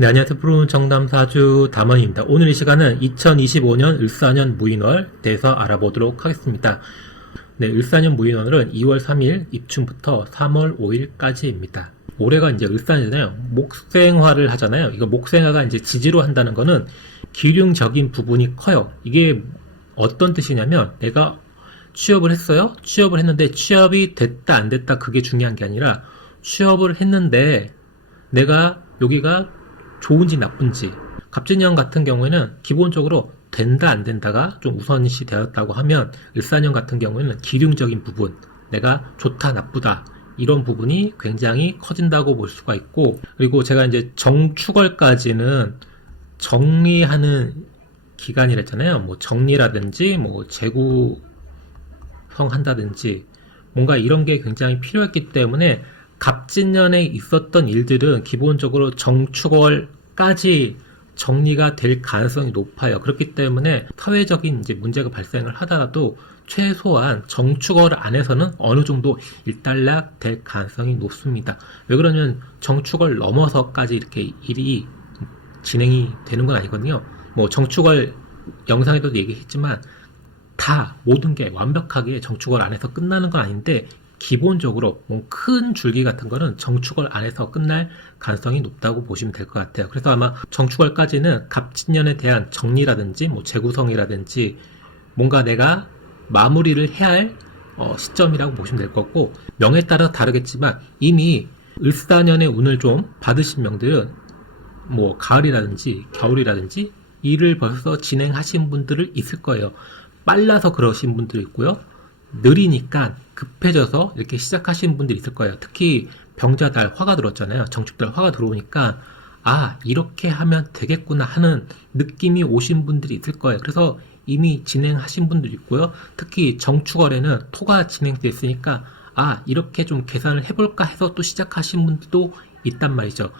네, 안녕하세요. 프로는 정담사주 담원입니다. 오늘 이 시간은 2025년 을사년 무인월 대해서 알아보도록 하겠습니다. 네, 을사년 무인월은 2월 3일 입춘부터 3월 5일까지입니다. 올해가 이제 을사년이잖아요. 목생화를 하잖아요. 이거 목생화가 이제 지지로 한다는 거는 기륭적인 부분이 커요. 이게 어떤 뜻이냐면 내가 취업을 했어요. 취업을 했는데 취업이 됐다 안 됐다 그게 중요한 게 아니라 취업을 했는데 내가 여기가 좋은지 나쁜지, 갑진년 같은 경우에는 기본적으로 된다 안 된다가 좀 우선시 되었다고 하면 을사년 같은 경우에는 기륭적인 부분, 내가 좋다 나쁘다 이런 부분이 굉장히 커진다고 볼 수가 있고, 그리고 제가 이제 정축월까지는 정리하는 기간이랬잖아요. 뭐 정리라든지 뭐 재구성 한다든지 뭔가 이런 게 굉장히 필요했기 때문에 갑진년에 있었던 일들은 기본적으로 정축월까지 정리가 될 가능성이 높아요. 그렇기 때문에 사회적인 이제 문제가 발생을 하더라도 최소한 정축월 안에서는 어느 정도 일단락 될 가능성이 높습니다. 왜 그러냐면 정축월 넘어서까지 이렇게 일이 진행이 되는 건 아니거든요. 뭐 정축월 영상에도 얘기했지만 다 모든 게 완벽하게 정축월 안에서 끝나는 건 아닌데 기본적으로 뭐 큰 줄기 같은 거는 정축월 안에서 끝날 가능성이 높다고 보시면 될 것 같아요. 그래서 아마 정축월까지는 갑진년에 대한 정리라든지 뭐 재구성이라든지 뭔가 내가 마무리를 해야 할 시점이라고 보시면 될 것 같고, 명에 따라 다르겠지만 이미 을사년의 운을 좀 받으신 명들은 뭐 가을이라든지 겨울이라든지 일을 벌써 진행하신 분들을 있을 거예요. 빨라서 그러신 분들이 있고요. 느리니까 급해져서 이렇게 시작하시는 분들이 있을 거예요. 특히 병자달 화가 들었잖아요. 정축달 화가 들어오니까 아 이렇게 하면 되겠구나 하는 느낌이 오신 분들이 있을 거예요. 그래서 이미 진행하신 분들이 있고요. 특히 정축월에는 토가 진행되어 있으니까 아 이렇게 좀 계산을 해볼까 해서 또 시작하신 분들도 있단 말이죠.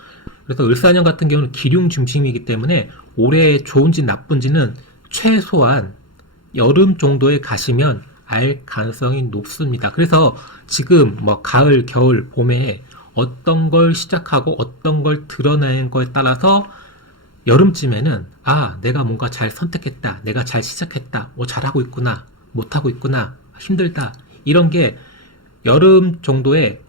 그래서 을사년 같은 경우는 기륭 중심이기 때문에 올해 좋은지 나쁜지는 최소한 여름 정도에 가시면 알 가능성이 높습니다. 그래서 지금 뭐 가을, 겨울, 봄에 어떤 걸 시작하고 어떤 걸 드러내는 거에 따라서 여름쯤에는 아 내가 뭔가 잘 선택했다, 내가 잘 시작했다, 뭐 잘하고 있구나, 못하고 있구나, 힘들다 이런 게 여름 정도에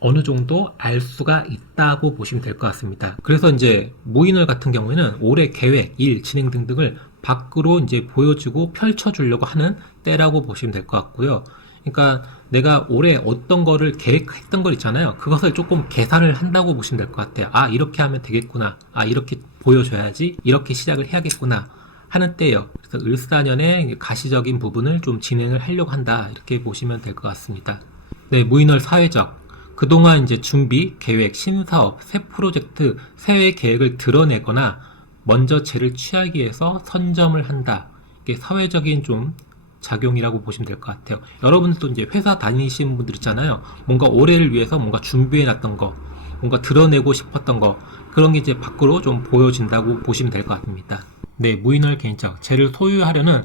어느 정도 알 수가 있다고 보시면 될 것 같습니다. 그래서 이제 무인월 같은 경우에는 올해 계획, 일, 진행 등등을 밖으로 이제 보여주고 펼쳐주려고 하는 때라고 보시면 될 것 같고요. 그러니까 내가 올해 어떤 거를 계획했던 걸 있잖아요. 그것을 조금 계산을 한다고 보시면 될 것 같아요. 아, 이렇게 하면 되겠구나. 아, 이렇게 보여줘야지. 이렇게 시작을 해야겠구나. 하는 때예요. 그래서 을사년의 가시적인 부분을 좀 진행을 하려고 한다. 이렇게 보시면 될 것 같습니다. 네, 무인월 사회적. 그동안 이제 준비, 계획, 신사업, 새 프로젝트, 새해 계획을 드러내거나 먼저 쟤를 취하기 위해서 선점을 한다. 이게 사회적인 좀 작용이라고 보시면 될 것 같아요. 여러분들도 이제 회사 다니시는 분들 있잖아요. 뭔가 올해를 위해서 뭔가 준비해 놨던 거, 뭔가 드러내고 싶었던 거, 그런 게 이제 밖으로 좀 보여진다고 보시면 될 것 같습니다. 네, 무인월 개인적. 쟤를 소유하려는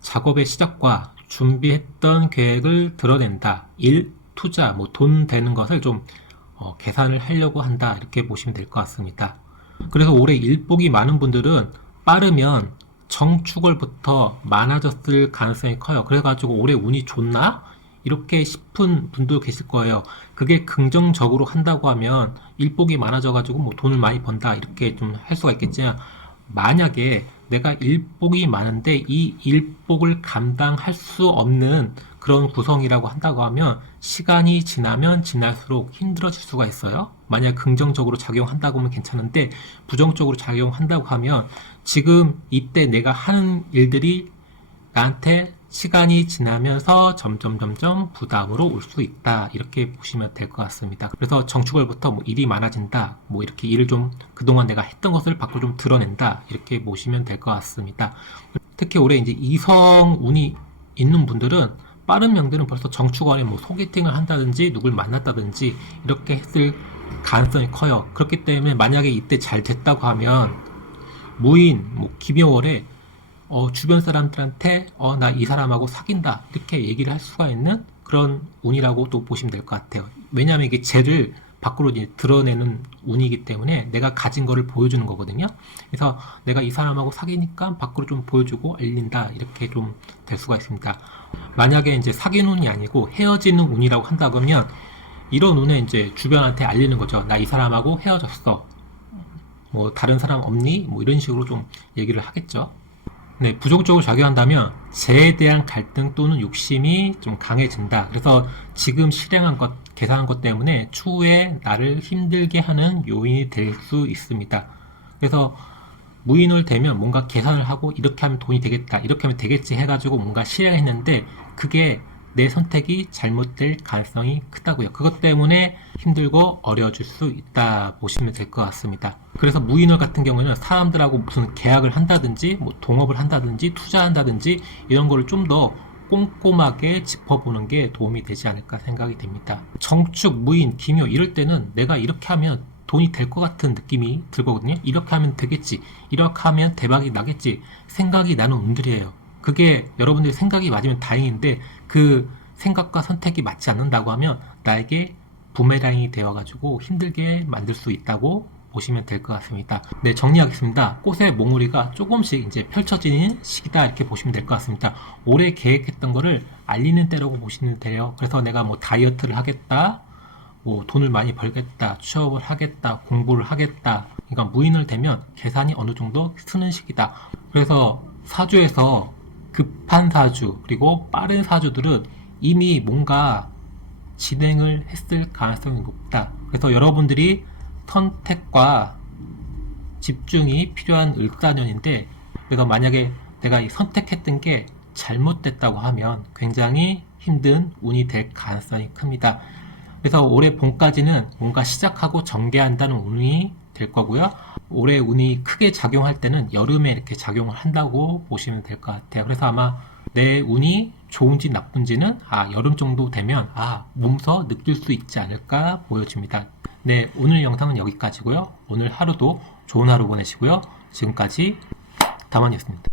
작업의 시작과 준비했던 계획을 드러낸다. 일, 투자, 뭐 돈 되는 것을 좀 계산을 하려고 한다. 이렇게 보시면 될 것 같습니다. 그래서 올해 일복이 많은 분들은 빠르면 정축월부터 많아졌을 가능성이 커요. 그래가지고 올해 운이 좋나? 이렇게 싶은 분도 계실 거예요. 그게 긍정적으로 한다고 하면 일복이 많아져가지고 뭐 돈을 많이 번다 이렇게 좀 할 수가 있겠지만, 만약에 내가 일복이 많은데 이 일복을 감당할 수 없는 그런 구성이라고 한다고 하면 시간이 지나면 지날수록 힘들어질 수가 있어요. 만약 긍정적으로 작용한다고 하면 괜찮은데 부정적으로 작용한다고 하면 지금 이때 내가 하는 일들이 나한테 시간이 지나면서 점점 부담으로 올 수 있다. 이렇게 보시면 될 것 같습니다. 그래서 정축월부터 뭐 일이 많아진다. 뭐 이렇게 일을 좀 그동안 내가 했던 것을 밖으로 좀 드러낸다. 이렇게 보시면 될 것 같습니다. 특히 올해 이제 이성 운이 있는 분들은 빠른 명들은 벌써 정축월에 뭐 소개팅을 한다든지 누굴 만났다든지 이렇게 했을 가능성이 커요. 그렇기 때문에 만약에 이때 잘 됐다고 하면 무인, 뭐 기묘월에 주변 사람들한테 나 이 사람하고 사귄다 이렇게 얘기를 할 수가 있는 그런 운이라고 또 보시면 될 것 같아요. 왜냐하면 이게 쟤를 밖으로 이제 드러내는 운이기 때문에 내가 가진 거를 보여주는 거거든요. 그래서 내가 이 사람하고 사귀니까 밖으로 좀 보여주고 알린다, 이렇게 좀 될 수가 있습니다. 만약에 이제 사귀는 운이 아니고 헤어지는 운이라고 한다 그러면 이런 운에 이제 주변한테 알리는 거죠. 나 이 사람하고 헤어졌어. 뭐 다른 사람 없니? 뭐 이런 식으로 좀 얘기를 하겠죠. 네, 부정적으로 작용한다면 재에 대한 갈등 또는 욕심이 좀 강해진다. 그래서 지금 실행한 것, 계산한 것 때문에 추후에 나를 힘들게 하는 요인이 될 수 있습니다. 그래서 무인을 대면 뭔가 계산을 하고 이렇게 하면 돈이 되겠다, 이렇게 하면 되겠지 해가지고 뭔가 실행했는데 그게 내 선택이 잘못될 가능성이 크다고요. 그것 때문에 힘들고 어려워질 수 있다 보시면 될 것 같습니다. 그래서 무인월 같은 경우는 사람들하고 무슨 계약을 한다든지 뭐 동업을 한다든지 투자한다든지 이런 거를 좀 더 꼼꼼하게 짚어보는 게 도움이 되지 않을까 생각이 됩니다. 정축, 무인, 기묘 이럴 때는 내가 이렇게 하면 돈이 될 것 같은 느낌이 들거든요. 이렇게 하면 되겠지, 이렇게 하면 대박이 나겠지 생각이 나는 운들이에요. 그게 여러분들의 생각이 맞으면 다행인데 그 생각과 선택이 맞지 않는다고 하면 나에게 부메랑이 되어가지고 힘들게 만들 수 있다고 보시면 될 것 같습니다. 네, 정리하겠습니다. 꽃의 몽우리가 조금씩 이제 펼쳐지는 시기다, 이렇게 보시면 될 것 같습니다. 올해 계획했던 거를 알리는 때라고 보시면 돼요. 그래서 내가 뭐 다이어트를 하겠다, 뭐 돈을 많이 벌겠다, 취업을 하겠다, 공부를 하겠다, 그러니까 무인을 대면 계산이 어느 정도 쓰는 시기다. 그래서 사주에서 급한 사주 그리고 빠른 사주들은 이미 뭔가 진행을 했을 가능성이 높다. 그래서 여러분들이 선택과 집중이 필요한 을사년인데 내가 만약에 내가 선택했던 게 잘못됐다고 하면 굉장히 힘든 운이 될 가능성이 큽니다. 그래서 올해 봄까지는 뭔가 시작하고 전개한다는 운이 될 거고요. 올해 운이 크게 작용할 때는 여름에 이렇게 작용을 한다고 보시면 될 것 같아요. 그래서 아마 내 운이 좋은지 나쁜지는 여름 정도 되면 몸소 느낄 수 있지 않을까 보여집니다. 네, 오늘 영상은 여기까지고요. 오늘 하루도 좋은 하루 보내시고요. 지금까지 다만이었습니다.